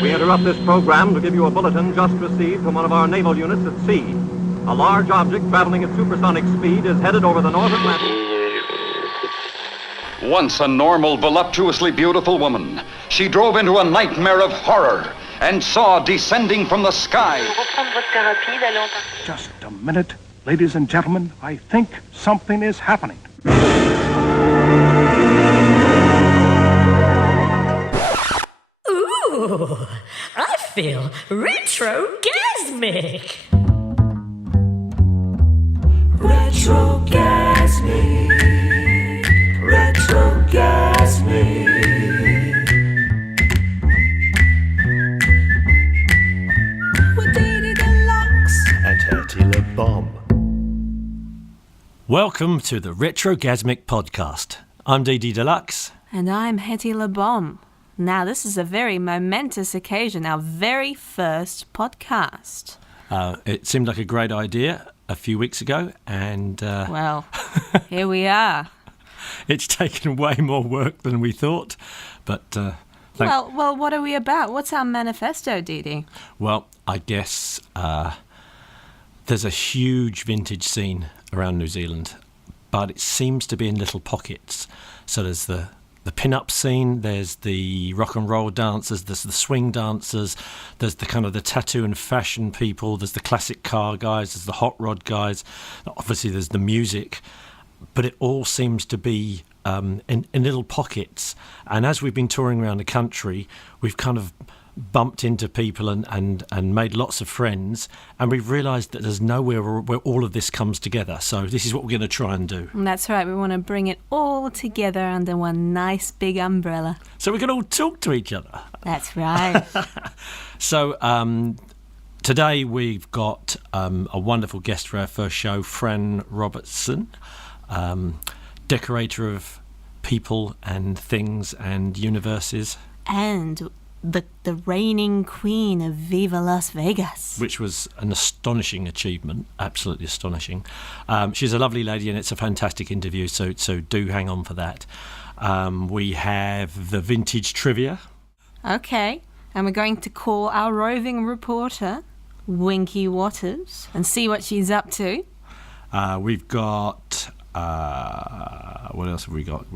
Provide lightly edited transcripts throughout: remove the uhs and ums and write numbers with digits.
We interrupt this program to give you a bulletin just received from one of our naval units at sea. A large object traveling at supersonic speed is headed over the North Atlantic. Once a normal, voluptuously beautiful woman, she drove into a nightmare of horror and saw descending from the sky. Just a minute, ladies and gentlemen. I think something is happening. Ooh, I feel retrogasmic. Retrogasmic. Retrogasmic. With Didi Deluxe and Hetty Le Bomb. Welcome to the RETROGASMIC PODCAST. I'm Didi Deluxe. And I'm Hetty Le Bomb. Now, this is a very momentous occasion, our very first podcast. It seemed like a great idea a few weeks ago, and... well, here we are. It's taken way more work than we thought, but... Well, what are we about? What's our manifesto, Didi? Well, I guess there's a huge vintage scene around New Zealand, but it seems to be in little pockets. So there's the pin-up scene, there's the rock and roll dancers, there's the swing dancers, there's the kind of the tattoo and fashion people, there's the classic car guys, there's the hot rod guys, obviously there's the music, but it all seems to be in little pockets. And as we've been touring around the country, we've kind of bumped into people and made lots of friends, and we've realised that there's nowhere where all of this comes together. So this is what we're going to try and do. And that's right, we want to bring it all together under one nice big umbrella. So we can all talk to each other. That's right. So today we've got a wonderful guest for our first show, Fran Robertson, decorator of people and things and universes. And the reigning queen of Viva Las Vegas. Which was an astonishing achievement, absolutely astonishing. She's a lovely lady and it's a fantastic interview, so do hang on for that. We have the vintage trivia. Okay, and we're going to call our roving reporter, Winki Watters, and see what she's up to. We've got... what else have we got?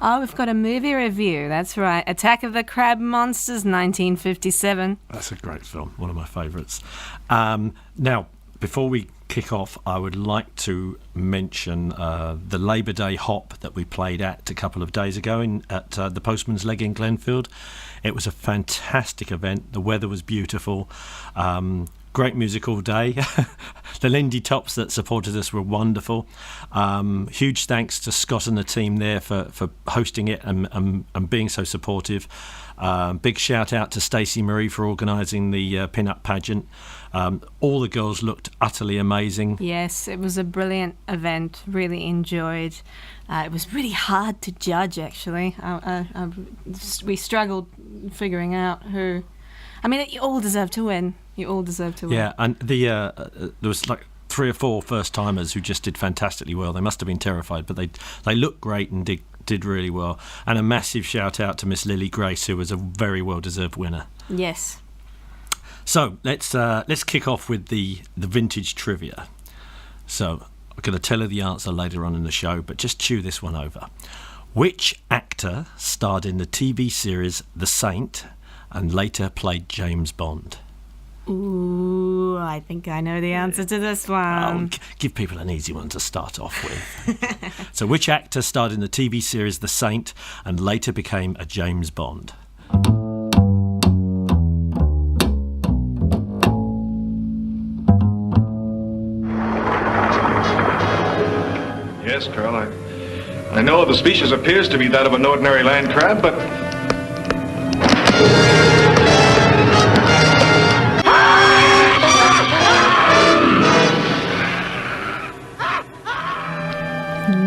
Oh, we've got a movie review. That's right. Attack of the Crab Monsters, 1957. That's a great film. One of my favourites. Now, before we kick off, I would like to mention the Labour Day hop that we played at a couple of days ago at the Postman's Leg in Glenfield. It was a fantastic event. The weather was beautiful. Great music all day. The Lindy Tops that supported us were wonderful. Huge thanks to Scott and the team there for hosting it and being so supportive. Big shout out to Stacey Marie for organising the pin-up pageant. All the girls looked utterly amazing. Yes, it was a brilliant event. Really enjoyed. It was really hard to judge, actually. We struggled figuring out who... I mean, you all deserve to win. You all deserve to win. Yeah, and there was like 3 or 4 first-timers who just did fantastically well. They must have been terrified, but they looked great and did really well. And a massive shout-out to Miss Lily Grace, who was a very well-deserved winner. Yes. So let's kick off with the vintage trivia. So I'm going to tell her the answer later on in the show, but just chew this one over. Which actor starred in the TV series The Saint and later played James Bond? Ooh, I think I know the answer to this one. Oh, give people an easy one to start off with. So which actor starred in the TV series The Saint and later became a James Bond? Yes, Carl, I know the species appears to be that of an ordinary land crab, but...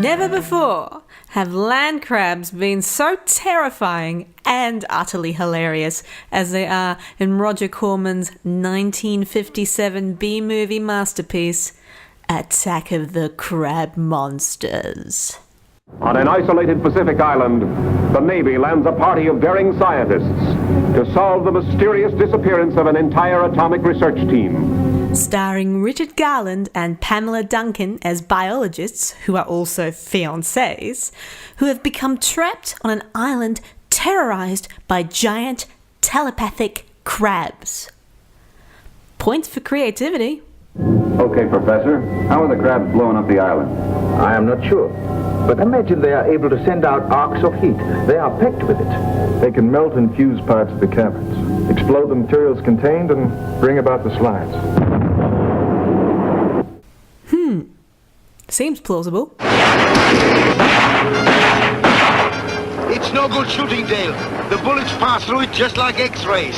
Never before have land crabs been so terrifying and utterly hilarious as they are in Roger Corman's 1957 B-movie masterpiece, Attack of the Crab Monsters. On an isolated Pacific island, the Navy lands a party of daring scientists to solve the mysterious disappearance of an entire atomic research team. Starring Richard Garland and Pamela Duncan as biologists, who are also fiancés, who have become trapped on an island terrorized by giant telepathic crabs. Points for creativity. Okay, Professor. How are the crabs blowing up the island? I am not sure. But imagine they are able to send out arcs of heat. They are packed with it. They can melt and fuse parts of the caverns, explode the materials contained, and bring about the slides. Seems plausible. It's no good shooting, Dale. The bullets pass through it just like X-rays.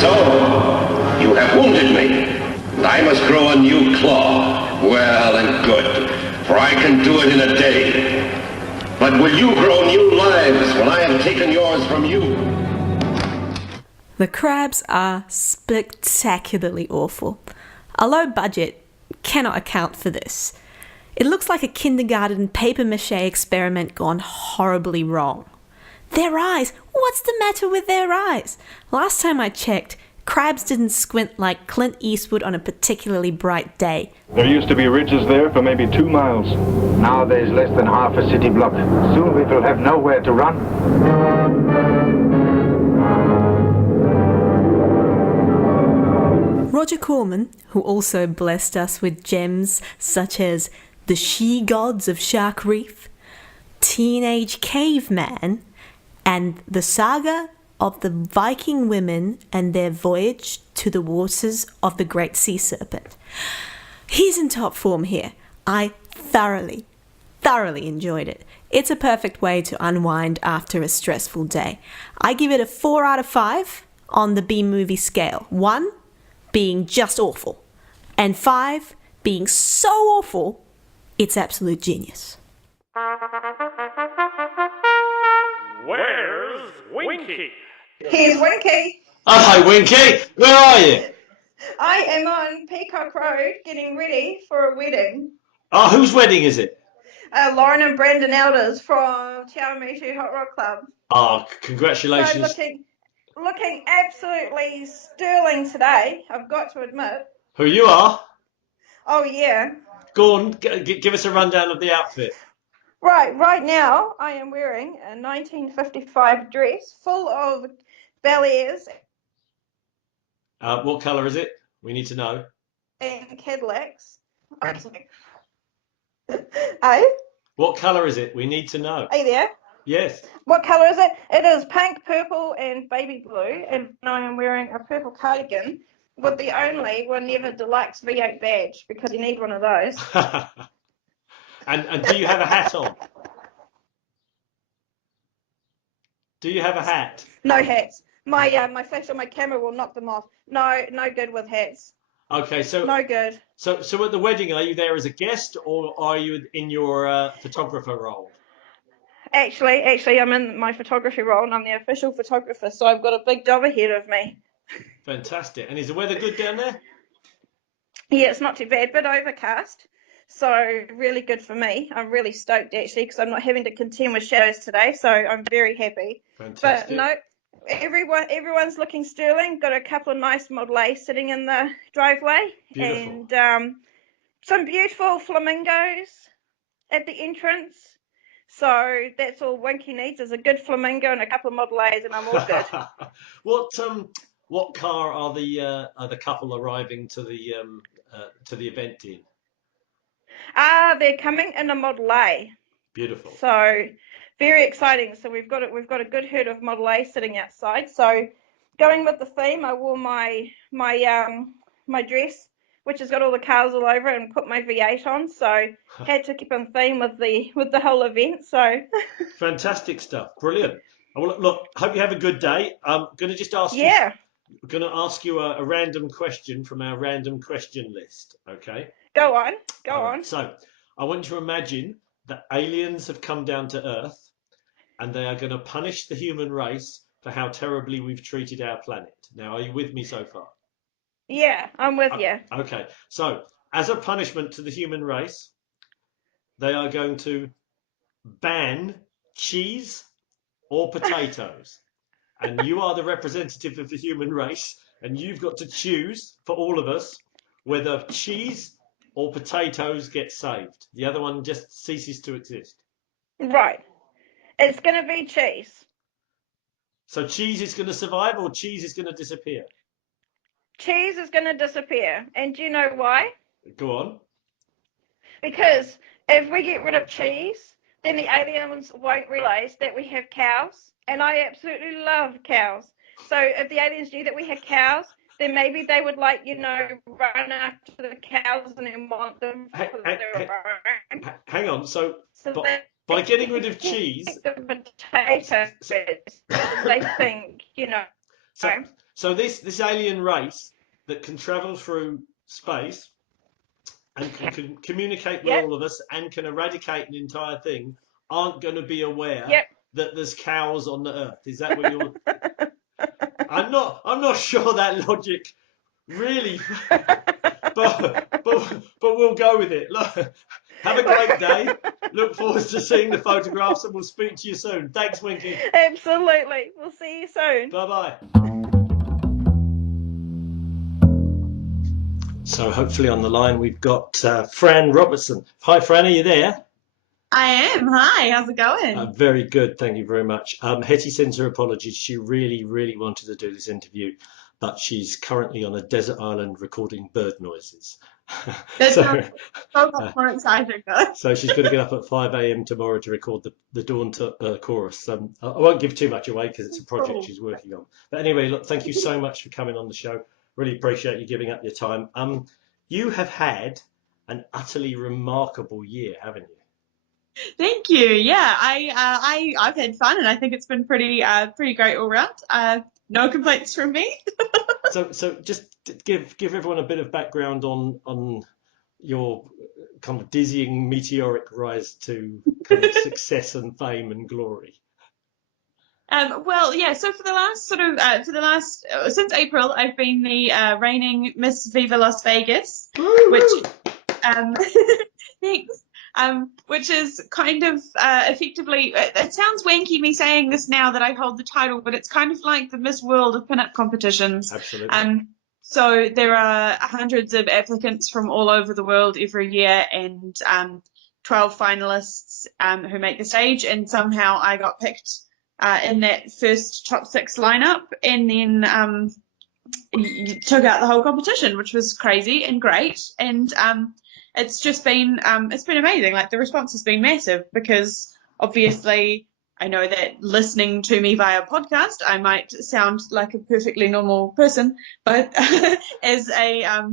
So, you have wounded me. I must grow a new claw. Well and good, for I can do it in a day. But will you grow new lives when I have taken yours from you? The crabs are spectacularly awful. A low budget cannot account for this. It looks like a kindergarten papier-mâché experiment gone horribly wrong. Their eyes! What's the matter with their eyes? Last time I checked, crabs didn't squint like Clint Eastwood on a particularly bright day. There used to be ridges there for maybe 2 miles. Now there's less than half a city block. Soon we will have nowhere to run. Roger Corman, who also blessed us with gems such as The She-Gods of Shark Reef, Teenage Caveman, and The Saga of the Viking Women and Their Voyage to the Waters of the Great Sea Serpent. He's in top form here. I thoroughly enjoyed it. It's a perfect way to unwind after a stressful day. I give it a 4 out of 5 on the B-movie scale. 1 being just awful, and 5 being so awful, it's absolute genius. Where's Winki? Here's Winki. Oh, hi, Winki. Where are you? I am on Peacock Road getting ready for a wedding. Oh, whose wedding is it? Lauren and Brandon Elders from Tiamutu Hot Rock Club. Oh, congratulations. So looking absolutely sterling today, I've got to admit. Who you are? Oh, yeah. Go on, give us a rundown of the outfit. Right now I am wearing a 1955 dress full of bel airs. What colour is it? We need to know. And Cadillacs. Eh? What colour is it? We need to know. Are you there? Yes. What colour is it? It is pink, purple, and baby blue. And I am wearing a purple cardigan with the only One Never Deluxe V8 badge because you need one of those. And do you have a hat on? Do you have a hat? No hats. My flash on my camera will knock them off. No good with hats. Okay, so no good. So at the wedding, are you there as a guest or are you in your photographer role? Actually, I'm in my photography role and I'm the official photographer, so I've got a big job ahead of me. Fantastic. And is the weather good down there? Yeah, it's not too bad, but overcast. So really good for me. I'm really stoked actually because I'm not having to contend with shadows today, so I'm very happy. Fantastic. But no, everyone's looking sterling. Got a couple of nice Model A sitting in the driveway. Beautiful. And some beautiful flamingos at the entrance. So that's all Winki needs is a good flamingo and a couple of Model A's, and I'm all good. What car are the couple arriving to the event in? They're coming in a Model A. Beautiful. So very exciting. So we've got a good herd of Model A sitting outside. So going with the theme, I wore my dress, which has got all the cars all over it, and put my V8 on. So had to keep in theme with the whole event. So fantastic stuff. Brilliant. Well, look, hope you have a good day. I'm going to just ask you. Yeah. We're going to ask you a random question from our random question list. Okay. Go on. So I want you to imagine that aliens have come down to Earth and they are going to punish the human race for how terribly we've treated our planet. Now, are you with me so far? Yeah, I'm with you. Okay. So as a punishment to the human race, they are going to ban cheese or potatoes. And you are the representative of the human race, and you've got to choose for all of us whether cheese or potatoes get saved. The other one just ceases to exist. Right. It's going to be cheese. So cheese is going to survive, or cheese is going to disappear? Cheese is going to disappear. And do you know why? Go on. Because if we get rid of cheese, then the aliens won't realize that we have cows. And I absolutely love cows. So if the aliens knew that we had cows, then maybe they would, like, you know, run after the cows and then want them for their own. Hang on. So they by getting rid of cheese, the potatoes, they think, you know. So this alien race that can travel through space and can communicate with all of us and can eradicate an entire thing aren't going to be aware that there's cows on the Earth. Is that what you're? I'm not sure that logic really, but we'll go with it. Look, have a great day. Look forward to seeing the photographs, and we'll speak to you soon. Thanks, Winki. Absolutely. We'll see you soon. Bye-bye. So hopefully on the line we've got Fran Robertson. Hi, Fran, are you there? I am. Hi, how's it going? Very good, thank you very much. Hetty sends her apologies. She really, really wanted to do this interview, but she's currently on a desert island recording bird noises. So excited, though. So she's going to get up at 5 a.m. tomorrow to record the dawn chorus. I won't give too much away because it's a project she's working on. But anyway, look, thank you so much for coming on the show. Really appreciate you giving up your time. You have had an utterly remarkable year, haven't you? Thank you. Yeah, I've had fun, and I think it's been pretty great all round. No complaints from me. So just give everyone a bit of background on your kind of dizzying meteoric rise to kind of success and fame and glory. Well, yeah. So for the last since April, I've been the reigning Miss Viva Las Vegas, which thanks. Which is kind of effectively, it sounds wanky me saying this now that I hold the title, but it's kind of like the Miss World of pinup competitions. Absolutely. So there are hundreds of applicants from all over the world every year, and 12 finalists who make the stage, and somehow I got picked in that first top 6 lineup, and then took out the whole competition, which was crazy and great. And it's just been amazing. Like, the response has been massive, because obviously I know that listening to me via podcast, I might sound like a perfectly normal person, but as a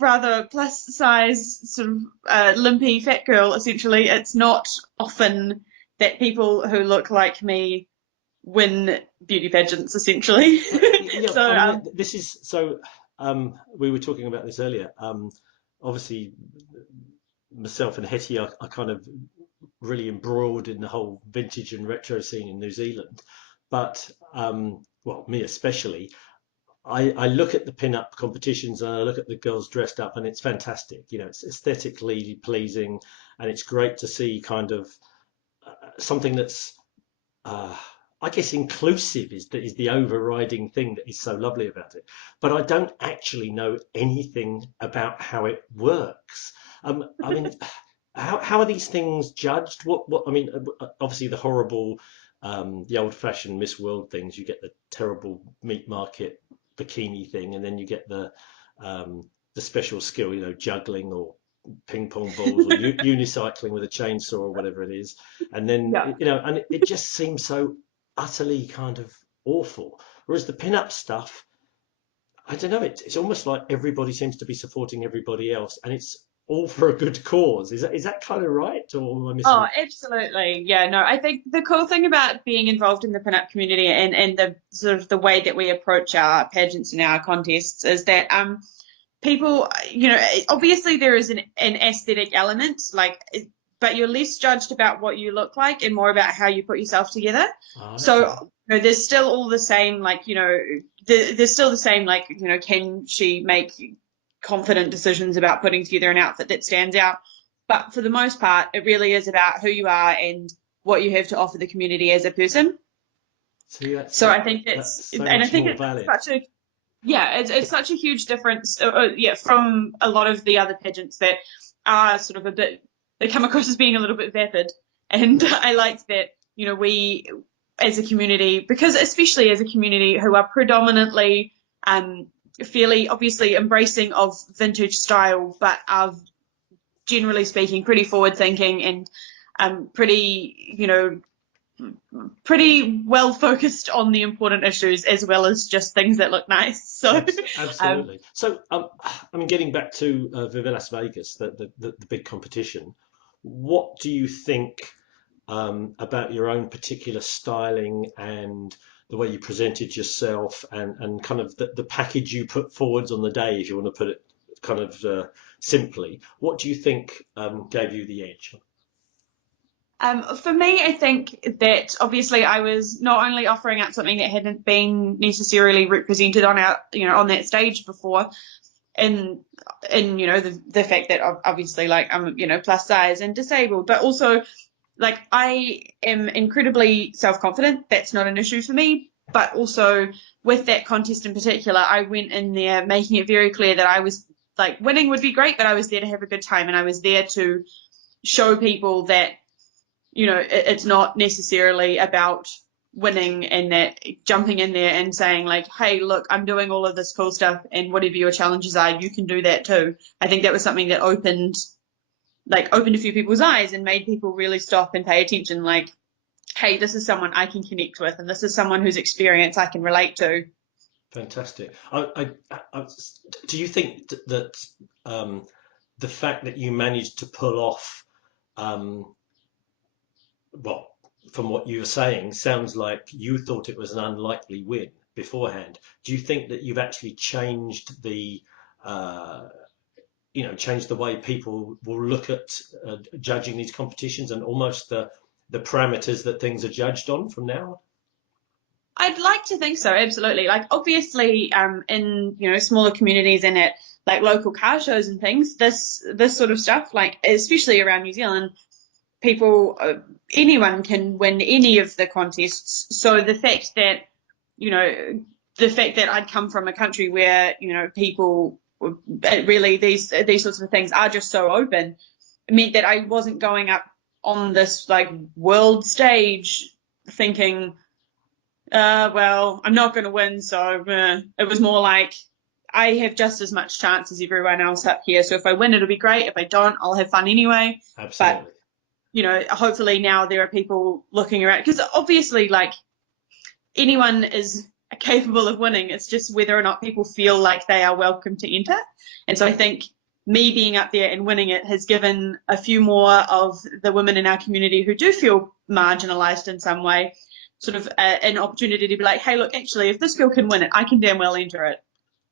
rather plus size sort of limpy fat girl, essentially, it's not often that people who look like me win beauty pageants, essentially. We were talking about this earlier. Obviously, myself and Hetty are kind of really embroiled in the whole vintage and retro scene in New Zealand. But, well, me especially, I look at the pin-up competitions and I look at the girls dressed up, and it's fantastic. You know, it's aesthetically pleasing, and it's great to see kind of something that's I guess inclusive is the overriding thing that is so lovely about it. But I don't actually know anything about how it works. I mean, how are these things judged? What I mean, obviously the horrible, the old-fashioned Miss World things. You get the terrible meat market bikini thing, and then you get the special skill, you know, juggling or ping pong balls or unicycling with a chainsaw or whatever it is. And then, you know, and it just seems so utterly kind of awful. Whereas the pin-up stuff, I don't know, it's almost like everybody seems to be supporting everybody else, and it's all for a good cause. Is that kind of right, or am I missing? Oh, absolutely. Yeah, no, I think the cool thing about being involved in the pin-up community and the sort of the way that we approach our pageants and our contests is that people, you know, obviously there is an aesthetic element, like, but you're less judged about what you look like and more about how you put yourself together. Okay. So, you know, there's still all the same, like, you know, there's still the same, like, you know, can she make confident decisions about putting together an outfit that stands out? But for the most part, it really is about who you are and what you have to offer the community as a person. So I think that's so and I much think more it's valid. it's such a huge difference, from a lot of the other pageants that are sort of they come across as being a little bit vapid. And I like that, we as a community, because especially as a community who are predominantly fairly obviously embracing of vintage style, but are generally speaking pretty forward thinking and pretty well focused on the important issues as well as just things that look nice. So absolutely. So getting back to Viva Las Vegas, the big competition, what do you think about your own particular styling and the way you presented yourself and kind of the package you put forwards on the day, if you want to put it kind of simply? What do you think gave you the edge? For me, I think that obviously I was not only offering up something that hadn't been necessarily represented on on that stage before, in the fact that obviously like I'm plus size and disabled, but also like I am incredibly self-confident. That's not an issue for me. But also with that contest in particular, I went in there making it very clear that I was like, winning would be great, but I was there to have a good time, and I was there to show people that it's not necessarily about winning, and that jumping in there and saying like, hey, look, I'm doing all of this cool stuff, and whatever your challenges are, you can do that too. I think that was something that opened a few people's eyes and made people really stop and pay attention, like, hey, this is someone I can connect with, and this is someone whose experience I can relate to. Fantastic. Do you think that the fact that you managed to pull off, well, from what you were saying, sounds like you thought it was an unlikely win beforehand. Do you think that you've actually changed the change the way people will look at judging these competitions and almost the parameters that things are judged on from now on? I'd like to think so, absolutely. Like obviously, in smaller communities and at like local car shows and things, this sort of stuff, like especially around New Zealand, people, anyone can win any of the contests. So the fact that I'd come from a country where people really these sorts of things are just so open, meant that I wasn't going up on this like world stage thinking, well, I'm not going to win, so it was more like I have just as much chance as everyone else up here. So if I win, it'll be great. If I don't, I'll have fun anyway. Absolutely. But hopefully now there are people looking around, because obviously like anyone is capable of winning. It's just whether or not people feel like they are welcome to enter. And so I think me being up there and winning it has given a few more of the women in our community who do feel marginalized in some way sort of an opportunity to be like, hey, look, actually, if this girl can win it, I can damn well enter it.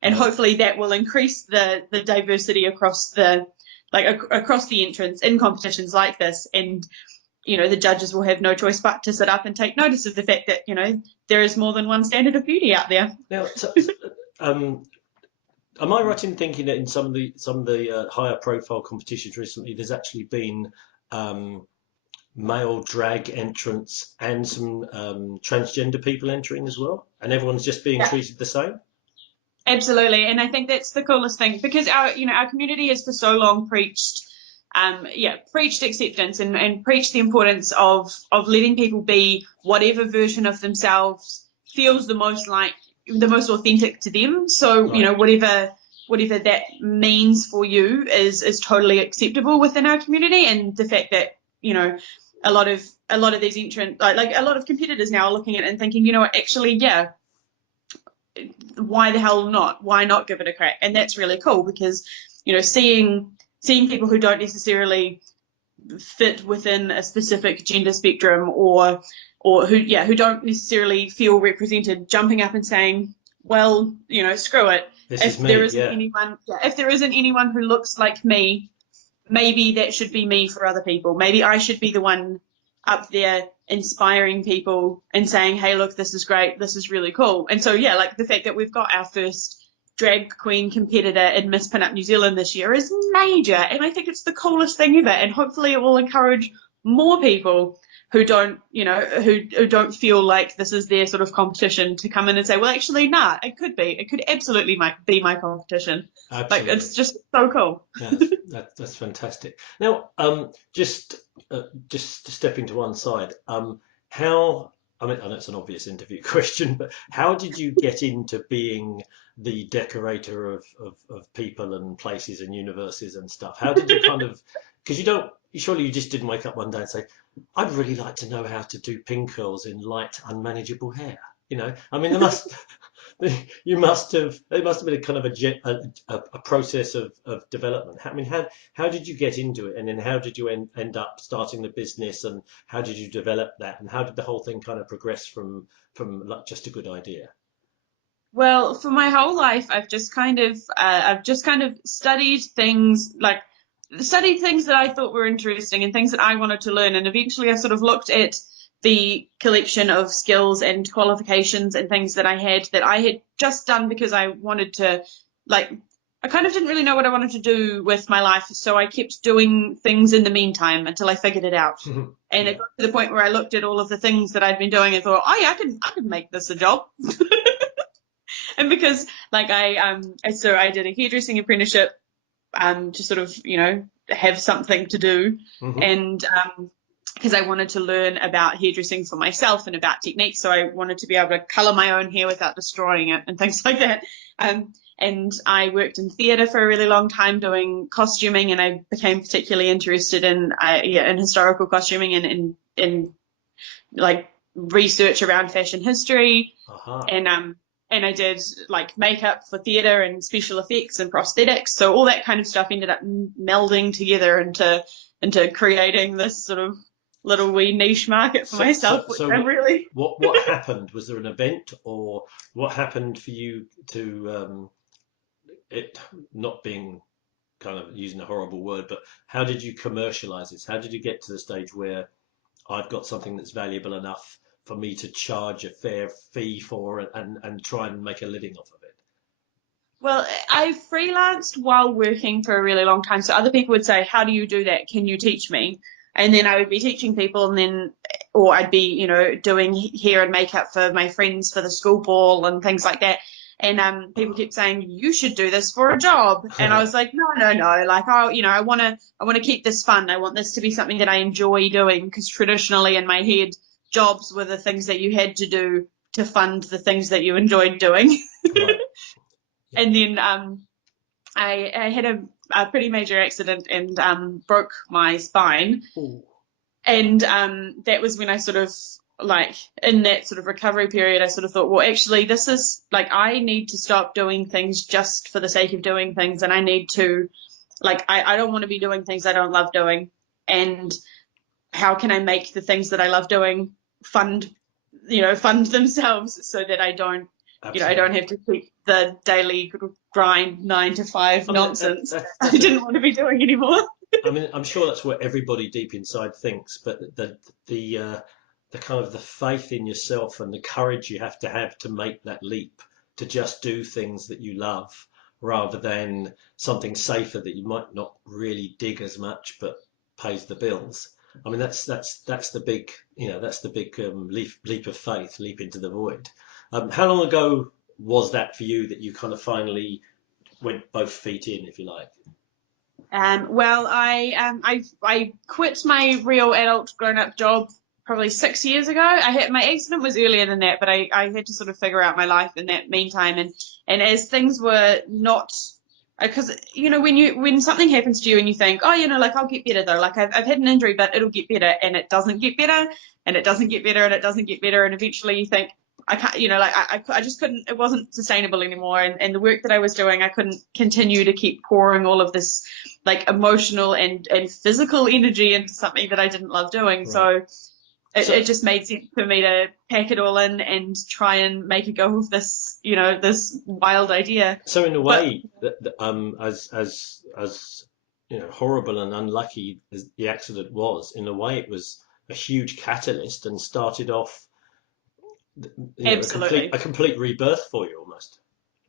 And hopefully that will increase the diversity across the entrance in competitions like this. And the judges will have no choice but to sit up and take notice of the fact that there is more than one standard of beauty out there. Now, am I right in thinking that in some of the higher profile competitions recently, there's actually been male drag entrants and some transgender people entering as well, and everyone's just being treated the same? Absolutely, and I think that's the coolest thing, because our community has for so long preached acceptance and preached the importance of letting people be whatever version of themselves feels the most authentic to them. So right. whatever that means for you is totally acceptable within our community. And the fact that a lot of these entrants, like a lot of competitors now are looking at it and thinking, actually, why the hell not? Why not give it a crack? And that's really cool, because seeing people who don't necessarily fit within a specific gender spectrum or who don't necessarily feel represented, jumping up and saying, well, screw it. If there isn't anyone who looks like me, maybe that should be me for other people. Maybe I should be the one up there inspiring people and saying, hey, look, this is great. This is really cool. And so, like the fact that we've got our first drag queen competitor in Miss Pinup New Zealand this year is major, and I think it's the coolest thing ever, and hopefully it will encourage more people who don't, who don't feel like this is their sort of competition to come in and say, well, actually, nah, it could absolutely be my competition. Absolutely. Like, it's just so cool. Yeah, that's fantastic. Now, just stepping to one side, how, I mean, I know it's an obvious interview question, but how did you get into being the decorator of people and places and universes and stuff? How did you kind of, because surely you just didn't wake up one day and say, I'd really like to know how to do pin curls in light, unmanageable hair. I mean, it must have been a kind of a process of development. I mean, how did you get into it, and then how did you end up starting the business, and how did you develop that, and how did the whole thing kind of progress from like just a good idea? Well, for my whole life, I've just kind of studied things that I thought were interesting and things that I wanted to learn. And eventually I sort of looked at the collection of skills and qualifications and things that I had just done because I wanted to, I kind of didn't really know what I wanted to do with my life. So I kept doing things in the meantime until I figured it out. And it got to the point where I looked at all of the things that I'd been doing and thought, oh yeah, I can make this a job. And because I did a hairdressing apprenticeship, to sort of, have something to do. And because I wanted to learn about hairdressing for myself and about techniques, so I wanted to be able to colour my own hair without destroying it and things like that. And I worked in theatre for a really long time doing costuming, and I became particularly interested in historical costuming and in like research around fashion history. And I did like makeup for theatre and special effects and prosthetics. So all that kind of stuff ended up melding together into creating this sort of little wee niche market for myself. What happened? Was there an event, or what happened for you to it not being, kind of using a horrible word, but how did you commercialize this? How did you get to the stage where I've got something that's valuable enough for me to charge a fair fee for it and try and make a living off of it? Well, I freelanced while working for a really long time. So other people would say, how do you do that? Can you teach me? And then I would be teaching people, or I'd be, doing hair and makeup for my friends for the school ball and things like that. And people kept saying, you should do this for a job. And I was like, no. Like, I want to keep this fun. I want this to be something that I enjoy doing, because traditionally in my head, jobs were the things that you had to do to fund the things that you enjoyed doing. Right. And then I had a pretty major accident and broke my spine. Ooh. And that was when I sort of, in that sort of recovery period, I sort of thought, well, actually, this is, I need to stop doing things just for the sake of doing things. And I need to, I don't want to be doing things I don't love doing. And how can I make the things that I love doing fund themselves, so that I don't, I don't have to keep the daily grind 9 to 5 nonsense I didn't want to be doing anymore. I mean, I'm sure that's what everybody deep inside thinks, but the kind of the faith in yourself and the courage you have to make that leap, to just do things that you love rather than something safer that you might not really dig as much but pays the bills. I mean, that's the big, leap of faith, leap into the void. How long ago was that for you that you kind of finally went both feet in, if you like? Well, I quit my real adult grown-up job probably 6 years ago. My accident was earlier than that, but I had to sort of figure out my life in that meantime. And as things were not, because when something happens to you and you think, oh, I'll get better though. I've had an injury, but it'll get better, and it doesn't get better, and it doesn't get better, and it doesn't get better, and eventually you think, I can't, I just couldn't, it wasn't sustainable anymore. And the work that I was doing, I couldn't continue to keep pouring all of this emotional and physical energy into something that I didn't love doing. Right. So it just made sense for me to pack it all in and try and make a go of this, this wild idea. So in a way, as horrible and unlucky as the accident was, in a way it was a huge catalyst and started off, absolutely a complete rebirth for you almost.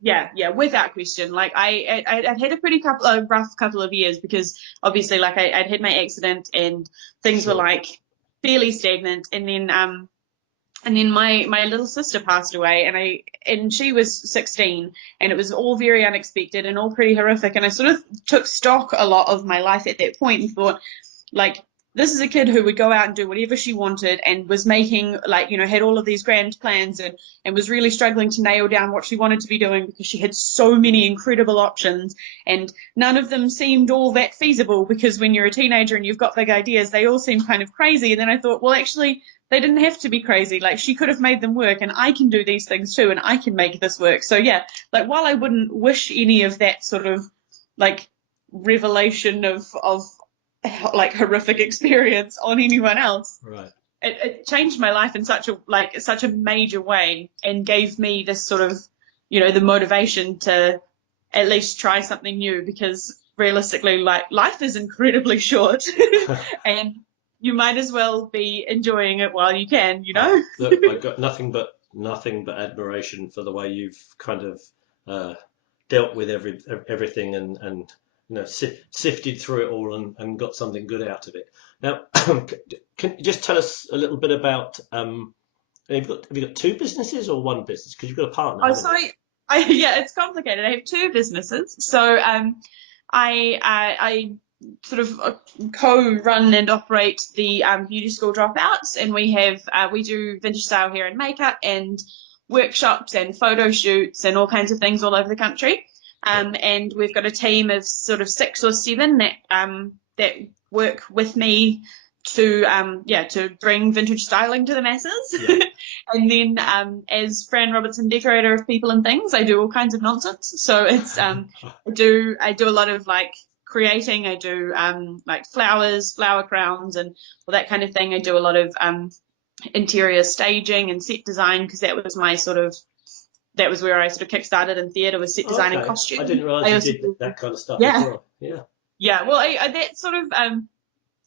Yeah, without question. Like I'd had a pretty rough couple of years because obviously like I'd had my accident and things were like fairly stagnant, and then my little sister passed away, and she was 16, and it was all very unexpected and all pretty horrific, and I sort of took stock a lot of my life at that point and thought, like, this is a kid who would go out and do whatever she wanted and was making, like, had all of these grand plans and was really struggling to nail down what she wanted to be doing because she had so many incredible options, and none of them seemed all that feasible, because when you're a teenager and you've got big ideas, they all seem kind of crazy. And then I thought, well, actually, they didn't have to be crazy. Like, she could have made them work, and I can do these things too, and I can make this work. So yeah, like, while I wouldn't wish any of that sort of like revelation of like horrific experience on anyone else, right, it changed my life in such a major way, and gave me this sort of, the motivation to at least try something new, because realistically, like, life is incredibly short and you might as well be enjoying it while you can, Look, I've got nothing but admiration for the way you've kind of dealt with everything and sifted through it all and got something good out of it. Now, can you just tell us a little bit about have you got two businesses or one business? Because you've got a partner. Oh, sorry. Yeah, it's complicated. I have two businesses. So I sort of co-run and operate the beauty school Dropouts, and we do vintage style hair and makeup and workshops and photo shoots and all kinds of things all over the country. And we've got a team of sort of 6 or 7 that work with me to bring vintage styling to the masses. Yeah. And then as Fran Robertson, decorator of people and things, I do all kinds of nonsense. So it's I do a lot of like creating. I do like flowers, flower crowns, and all that kind of thing. I do a lot of interior staging and set design, because that was where I sort of kick-started in theatre, with set design and costume. I didn't realise you did that kind of stuff as well. Yeah. Yeah, well, that sort of,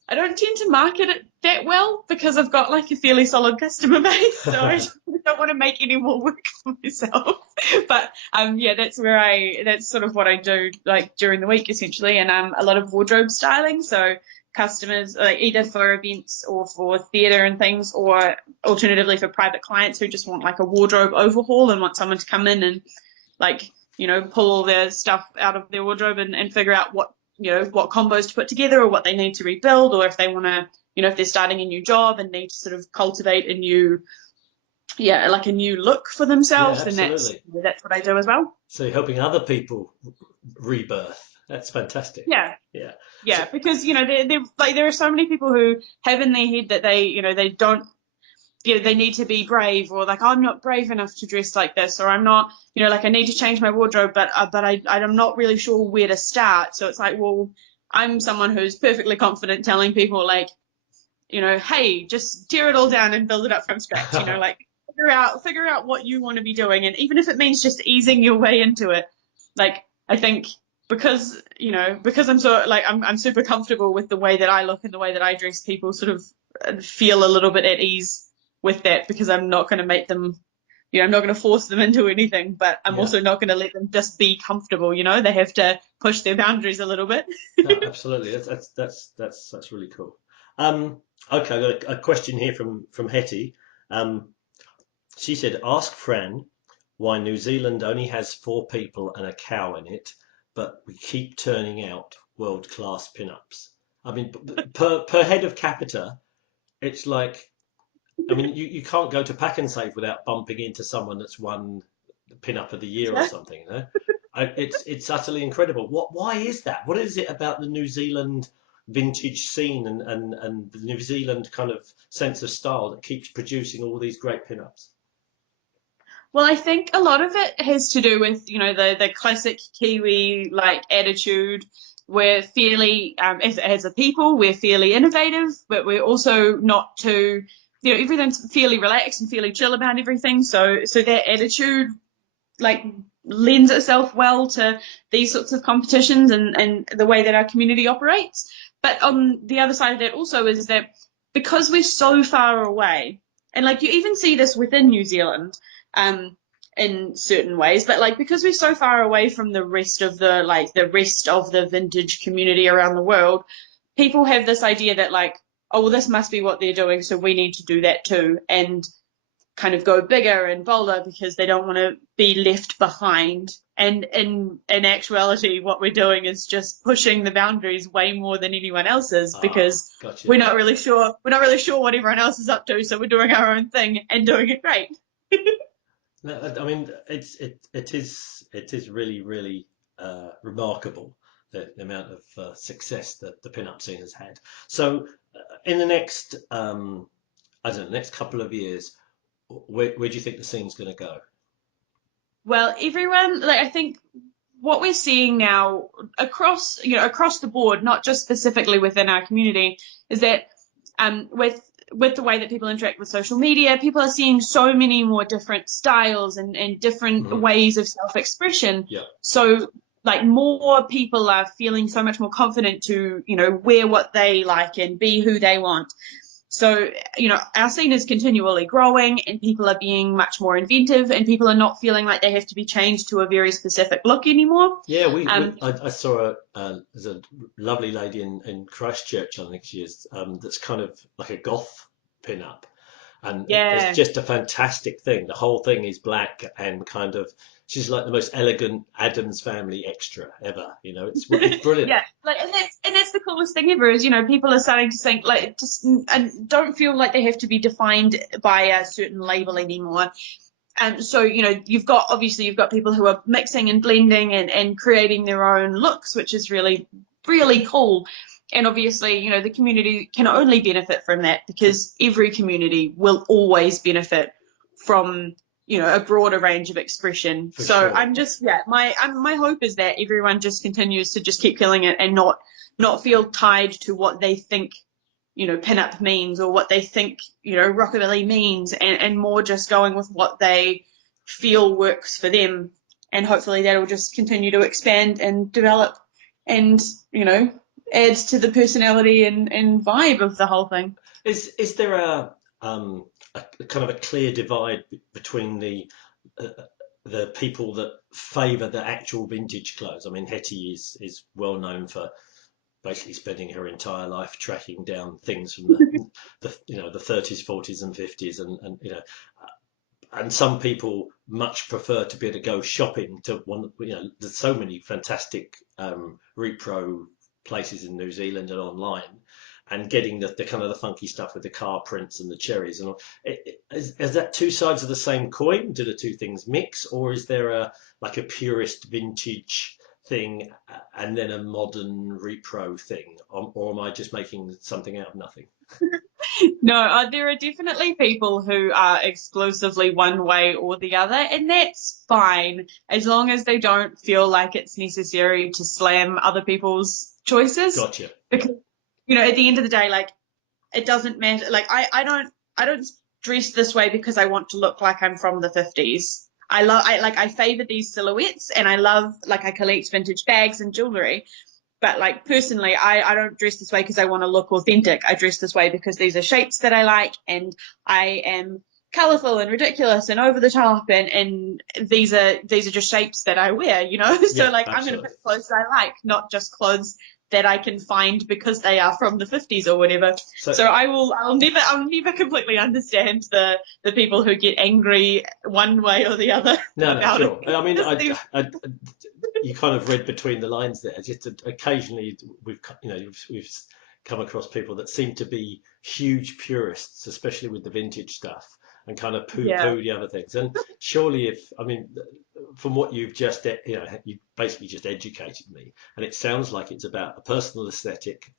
I don't tend to market it that well, because I've got like a fairly solid customer base, so I don't want to make any more work for myself. But that's sort of what I do, like, during the week, essentially, and a lot of wardrobe styling. So customers, like, either for events or for theatre and things, or alternatively for private clients who just want like a wardrobe overhaul and want someone to come in and, like, pull all their stuff out of their wardrobe and figure out what combos to put together, or what they need to rebuild, or if they want to, if they're starting a new job and need to sort of cultivate a new look for themselves, then that's what I do as well. So you're helping other people rebirth. That's fantastic. Yeah. So, because there are so many people who have in their head that they don't, they need to be brave, or like, I'm not brave enough to dress like this, or I'm not, like, I need to change my wardrobe, but I'm not really sure where to start. So it's like, well, I'm someone who's perfectly confident telling people, like, hey, just tear it all down and build it up from scratch. Like, figure out what you want to be doing, and even if it means just easing your way into it, like, I think because I'm so, like, I'm super comfortable with the way that I look and the way that I dress, people sort of feel a little bit at ease with that, because I'm not going to make them, I'm not going to force them into anything, but I'm also not going to let them just be comfortable. They have to push their boundaries a little bit. No, absolutely. That's really cool. Okay, I've got a question here from Hetty. She said, ask Fran why New Zealand only has 4 people and a cow in it, but we keep turning out world-class pin-ups. I mean, per head of capita, it's like, I mean, you can't go to Pack and Save without bumping into someone that's won the pin-up of the year or something. It's utterly incredible. Why is that? What is it about the New Zealand vintage scene and the New Zealand kind of sense of style that keeps producing all these great pin-ups? Well, I think a lot of it has to do with, the classic Kiwi, like, attitude. We're fairly, as a people, we're fairly innovative, but we're also not too, everything's fairly relaxed and fairly chill about everything. So that attitude, like, lends itself well to these sorts of competitions and the way that our community operates. But on the other side of that also is that because we're so far away, and, like, you even see this within New Zealand, in certain ways, but like because we're so far away from the rest of the vintage community around the world, people have this idea that like, oh well, this must be what they're doing, so we need to do that too, and kind of go bigger and bolder because they don't want to be left behind. And in actuality, what we're doing is just pushing the boundaries way more than anyone else is, because Gotcha. we're not really sure what everyone else is up to, so we're doing our own thing and doing it great. No, I mean, it is really remarkable the amount of success that the pin-up scene has had. So, in the next, I don't know, next couple of years, where do you think the scene's going to go? Well, everyone, like I think what we're seeing now across the board, not just specifically within our community, is that with the way that people interact with social media, people are seeing so many more different styles and different ways of self-expression. Yeah. So like more people are feeling so much more confident to, wear what they like and be who they want. So, our scene is continually growing and people are being much more inventive and people are not feeling like they have to be changed to a very specific look anymore. Yeah, I saw there's a lovely lady in Christchurch, I think she is, that's kind of like a goth pin-up. And it's just a fantastic thing. The whole thing is black and kind of, she's like the most elegant Addams Family extra ever. It's brilliant. Yeah, and that's the coolest thing ever is people are starting to think like just and don't feel like they have to be defined by a certain label anymore. And so you've got people who are mixing and blending and creating their own looks, which is really really cool. And obviously, the community can only benefit from that because every community will always benefit from, a broader range of expression. So sure. I'm just, my hope is that everyone just continues to just keep killing it and not feel tied to what they think, pin-up means or what they think, rockabilly means and more just going with what they feel works for them. And hopefully that'll just continue to expand and develop and, adds to the personality and vibe of the whole thing. Is there a kind of a clear divide between the people that favour the actual vintage clothes? I mean, Hetty is well known for basically spending her entire life tracking down things from the 30s, 40s, and 50s, and some people much prefer to be able to go shopping to one. There's so many fantastic repro places in New Zealand and online, and getting the kind of the funky stuff with the car prints and the cherries and all. Is that two sides of the same coin? Do the two things mix, or is there a purist vintage thing and then a modern repro thing, or am I just making something out of nothing? No, there are definitely people who are exclusively one way or the other, and that's fine as long as they don't feel like it's necessary to slam other people's choices. Gotcha. Because at the end of the day, like it doesn't matter. Like I don't dress this way because I want to look like I'm from the 50s. I favor these silhouettes, and I collect vintage bags and jewelry. But like personally, I don't dress this way because I want to look authentic. I dress this way because these are shapes that I like, and I am colourful and ridiculous and over the top, and these are just shapes that I wear, So Yeah, I'm going to pick clothes that I like, not just clothes that I can find because they are from the 50s or whatever. So I'll never completely understand the people who get angry one way or the other. No, sure. It. I mean, you kind of read between the lines there. Just occasionally we've come across people that seem to be huge purists, especially with the vintage stuff, and kind of poo-poo the other things. And surely, from what you've just, you basically just educated me, and it sounds like it's about a personal aesthetic,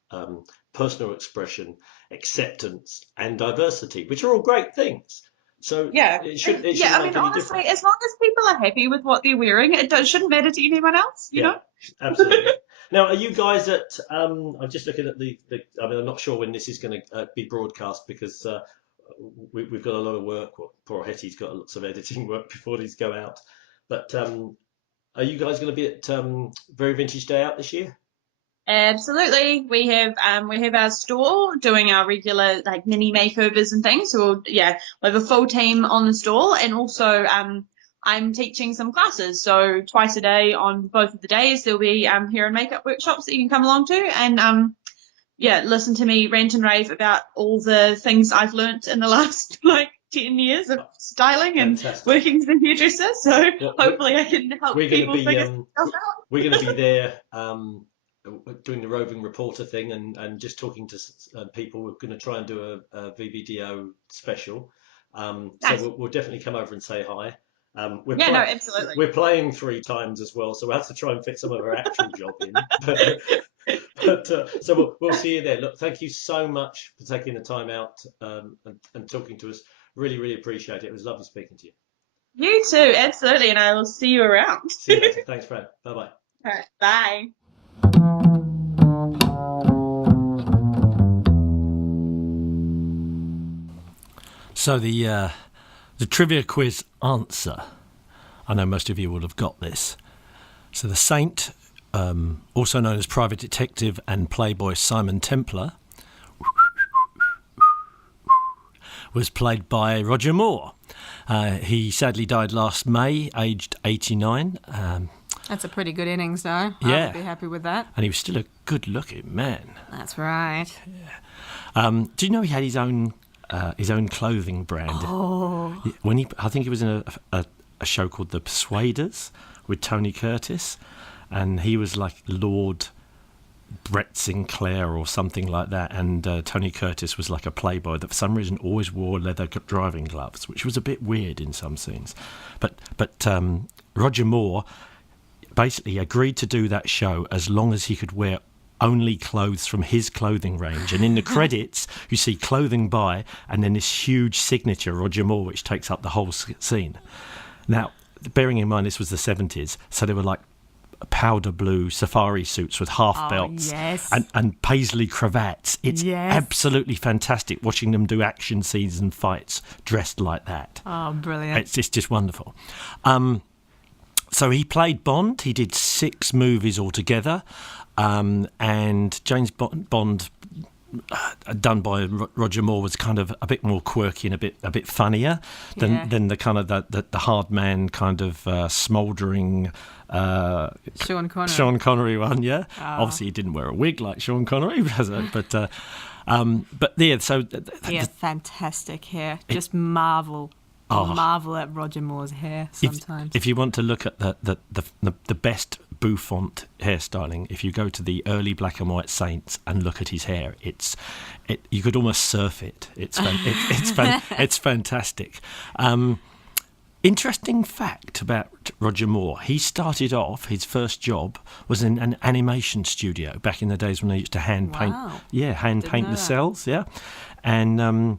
personal expression, acceptance, and diversity, which are all great things. So it should honestly, difference. As long as people are happy with what they're wearing, it shouldn't matter to anyone else, you know? Absolutely. Now, are you guys at, I'm just looking at I'm not sure when this is going to be broadcast because we've got a lot of work. Well, poor Hetty's got lots of editing work before these go out. But are you guys going to be at Very Vintage Day Out this year? Absolutely. We have our store doing our regular mini makeovers and things. So we have a full team on the store, and also I'm teaching some classes. So twice a day on both of the days, there'll be hair and makeup workshops that you can come along to and listen to me rant and rave about all the things I've learnt in the last 10 years of styling and working as a hairdresser. So hopefully I can help people figure stuff out. We're going to be there doing the roving reporter thing and just talking to people. We're going to try and do a VBDO special. Nice. So we'll definitely come over and say hi. Absolutely. We're playing 3 times as well, so we'll have to try and fit some of our actual job in. So we'll see you there. Look, thank you so much for taking the time out and talking to us. Really, really appreciate it. It was lovely speaking to you. You too, absolutely, and I will see you around. See you later. Thanks, Fran. Bye-bye. All right, bye. So the trivia quiz answer, I know most of you will have got this. So the Saint, also known as Private Detective and Playboy Simon Templar, was played by Roger Moore. He sadly died last May, aged 89. That's a pretty good innings, though. Yeah. I would be happy with that. And he was still a good-looking man. That's right. Yeah. Do you know he had his own clothing brand? Oh. I think he was in a show called The Persuaders with Tony Curtis, and he was like Lord Brett Sinclair or something like that, and Tony Curtis was like a playboy that for some reason always wore leather driving gloves, which was a bit weird in some scenes. But Roger Moore basically agreed to do that show as long as he could wear only clothes from his clothing range. And in the credits, you see clothing by, and then this huge signature, Roger Moore, which takes up the whole scene. Now, bearing in mind this was the 70s, so they were like powder blue safari suits with half belts and paisley cravats. It's absolutely fantastic watching them do action scenes and fights dressed like that. Oh, brilliant. It's just wonderful. So he played Bond. He did 6 movies altogether. And James Bond, done by Roger Moore, was kind of a bit more quirky and a bit funnier than the kind of the hard man kind of smouldering Sean Connery one. Yeah, oh. Obviously he didn't wear a wig like Sean Connery, but yeah. So he has fantastic hair. Just marvel at Roger Moore's hair sometimes. If you want to look at the best bouffant hairstyling, if you go to the early black and white Saints and look at his hair, you could almost surf it. It's fantastic. Interesting fact about Roger Moore: he started off, his first job was in an animation studio back in the days when they used to hand paint the cells, and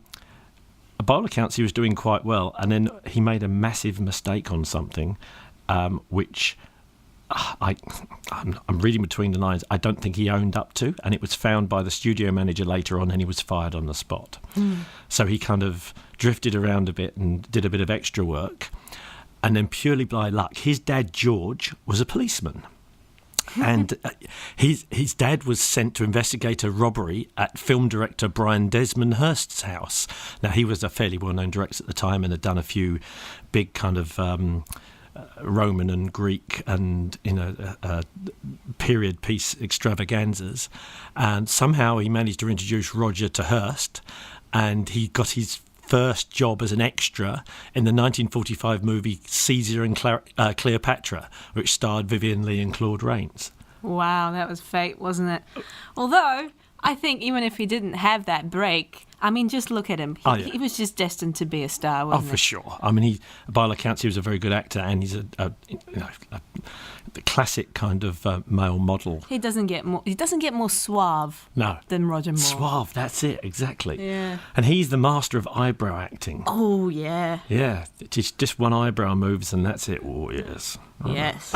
by all accounts he was doing quite well, and then he made a massive mistake on something, which I'm reading between the lines, I don't think he owned up to, and it was found by the studio manager later on, and he was fired on the spot. So he kind of drifted around a bit and did a bit of extra work, and then purely by luck, his dad George was a policeman. And his dad was sent to investigate a robbery at film director Brian Desmond Hurst's house. Now, he was a fairly well-known director at the time and had done a few big kind of Roman and Greek and period piece extravaganzas. And somehow he managed to introduce Roger to Hurst, and he got his first job as an extra in the 1945 movie Caesar and Cleopatra, which starred Vivien Leigh and Claude Rains. Wow, that was fate, wasn't it? Although, I think even if he didn't have that break, I mean, just look at him. He was just destined to be a star, wasn't he? Oh, for sure. I mean, by all accounts, he was a very good actor, and he's a classic kind of male model. He doesn't get more suave than Roger Moore. Suave, that's it, exactly. Yeah. And he's the master of eyebrow acting. Oh, yeah. Yeah, just one eyebrow moves and that's it. Oh, yes. Yes.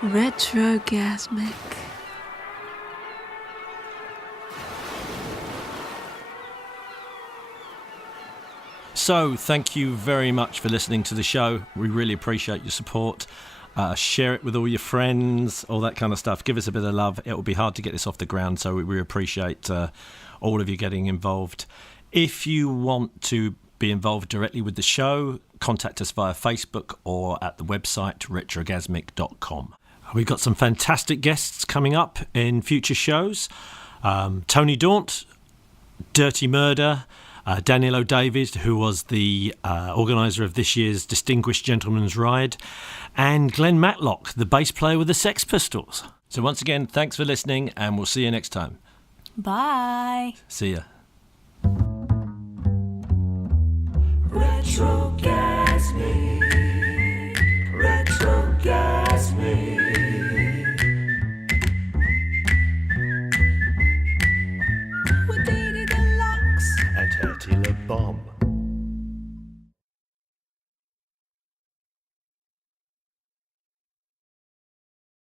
RETROGASMIC. So thank you very much for listening to the show. We really appreciate your support. Share it with all your friends, all that kind of stuff. Give us a bit of love. It will be hard to get this off the ground, so we appreciate all of you getting involved. If you want to be involved directly with the show, contact us via Facebook or at the website retrogasmic.com. We've got some fantastic guests coming up in future shows. Tony Daunt, Dirty Murder, Daniel O'David, who was the organiser of this year's Distinguished Gentleman's Ride, and Glenn Matlock, the bass player with the Sex Pistols. So once again, thanks for listening, and we'll see you next time. Bye. See ya. Retrogasmic.